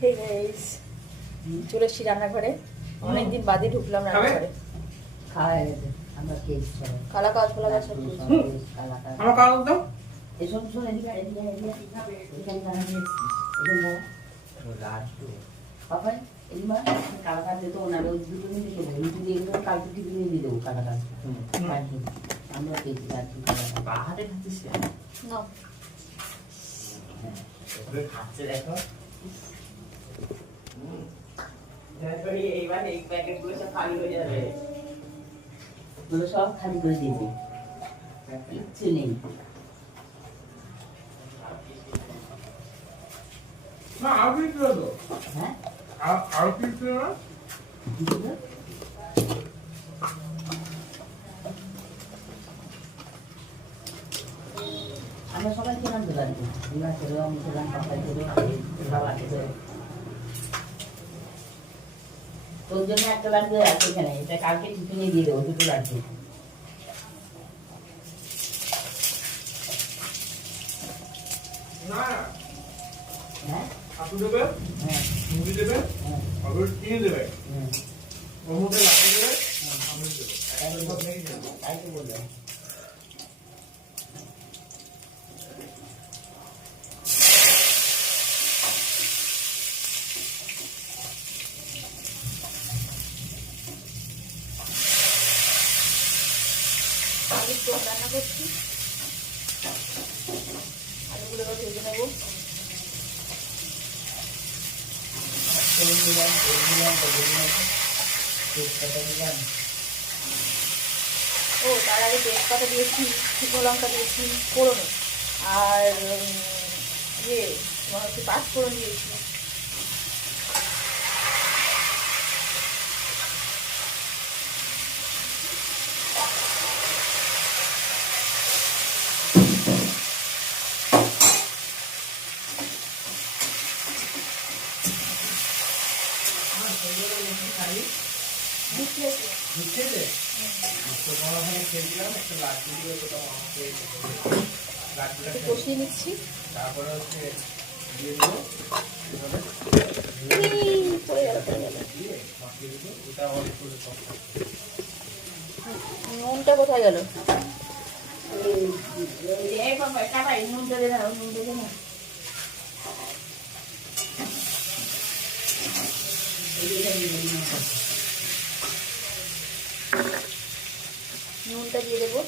Hey guys, চলে এসেছি রান্নাঘরে। অনেকদিন বাদে ঢুকলাম রান্নাঘরে। খাওয়া গেছে, আমরা খেয়েছি সবাই। কালা কাজ ফলা কাজ সব কিছু। আমার কাগজ দাও। এসব শোন, এদিকে এদিকে এদিকে এখানে জানা দিয়েছি এখানে লাড্ডু পাপাই এলিমা কালা কাজ দিতে ওনার ওই দুটো নিয়ে দেবো, রুটি দিয়ে দেবো, কালকে টিফিন দিয়ে দেবো কালা কাজ। আমরা খেয়েছি লাড্ডু কালা কাজ। বাহারে খাচ্ছিস কেন? নাও। খাচ্ছে দেখো। তারপরে এইবার এই প্যাকেটগুলো সব খালি হয়ে যাবে। ওগুলো সব খালি করে দিবি, কিচ্ছু নেই। না আর কি করলো? হ্যাঁ আর কি করলো? আমরা সবাই খেলাম তো লাড্ডু, আমরা খেলো, আমি খেলাম, পাপাই খেলো, বাবা খেলো। তোর জন্য একটা লাড্ডু আছে এখানে, এটা কালকে টিফিনে দিয়ে দেবো, দুটো লাড্ডু। না হ্যাঁ আপু দেবে, হ্যাঁ মুড়ি দেবে, হ্যাঁ আবার চিনি দেবে, হ্যাঁ ওর মধ্যে লাঠি দেবে, আমি দেবো। সব নেই না। তাই তো বললাম। আলুর দম রান্না করছি। আলুগুলো এবার ভেজে নেবো। তেল দিলাম, তেল দিলাম, তেজপাতা দিলাম। ও তার আগে তেজপাতা দিয়েছি, শুকনো লঙ্কা দিয়েছি ফোড়নে, আর তোমার হচ্ছে পাঁচ ফোড়ন দিয়েছি। দিচ্ছি মিশিয়ে দে। তো মামা ওখানে খেয়েছিলাম, একটা লাড্ডু দিয়ে ওটা মামা খেয়েছে। লাড্ডুটা একটু খেয়ে কষিয়ে নিচ্ছি। তারপরে হচ্ছে দিয়ে দেবো এভাবে পড়ে গেল পড়ে গেল। দিয়ে মাখিয়ে দেবো, ওটা অনেক করে কষা। নুনটা কোথায় গেল? এই বাবা, কাটাই, নুন দেবে না, নুন দেবে না। নুনটা দিয়ে দেবো।